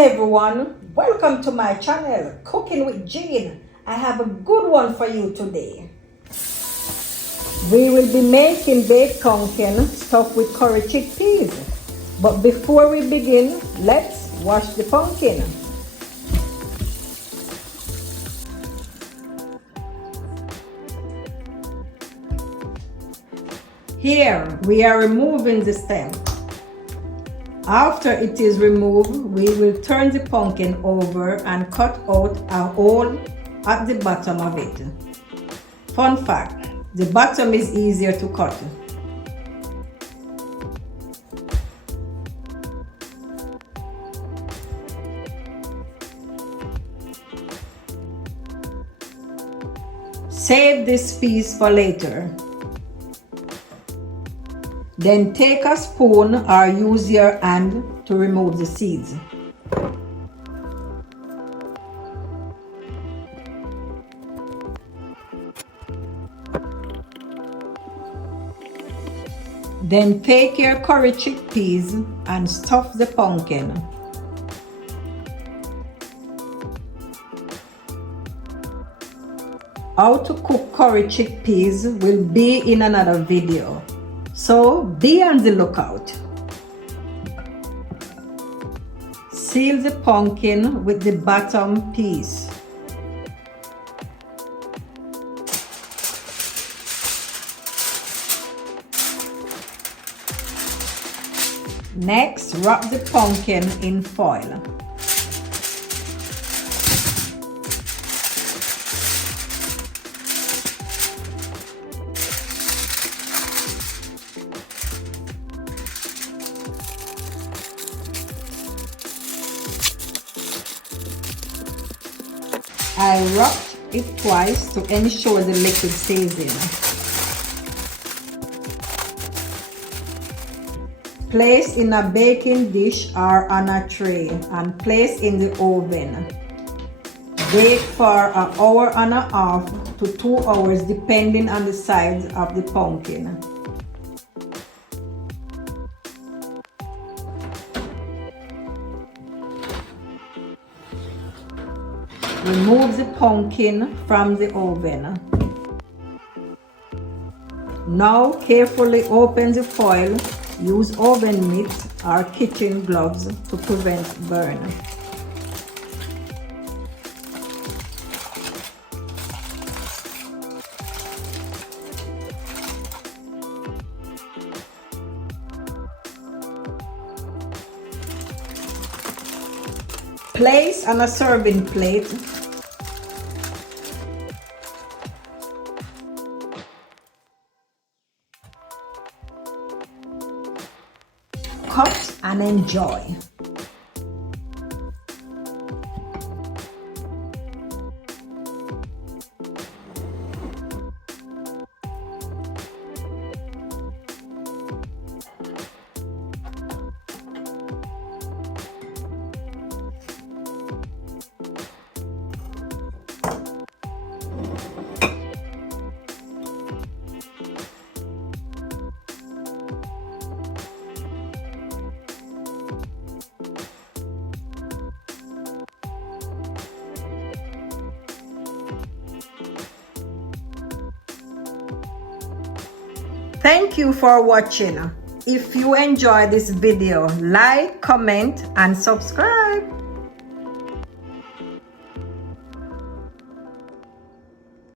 everyone, welcome to my channel, Cooking with Jean. I have a good one for you today. We will be making baked pumpkin stuffed with curry chickpeas. But before we begin, let's wash the pumpkin. Here we are removing the stem. After it is removed, we will turn the pumpkin over and cut out a hole at the bottom of it. Fun fact, the bottom is easier to cut. Save this piece for later. Then take a spoon or use your hand to remove the seeds. Then take your curry chickpeas and stuff the pumpkin. How to cook curry chickpeas will be in another video, so be on the lookout. Seal the pumpkin with the bottom piece. Next, wrap the pumpkin in foil. I wrapped it twice to ensure the liquid stays in. Place in a baking dish or on a tray and place in the oven. Bake for an hour and a half to 2 hours depending on the size of the pumpkin. Remove the pumpkin from the oven. Now carefully open the foil. Use oven mitts or kitchen gloves to prevent burn. Place on a serving plate. Cut and enjoy. Thank you for watching. If you enjoyed this video, like, comment, and subscribe.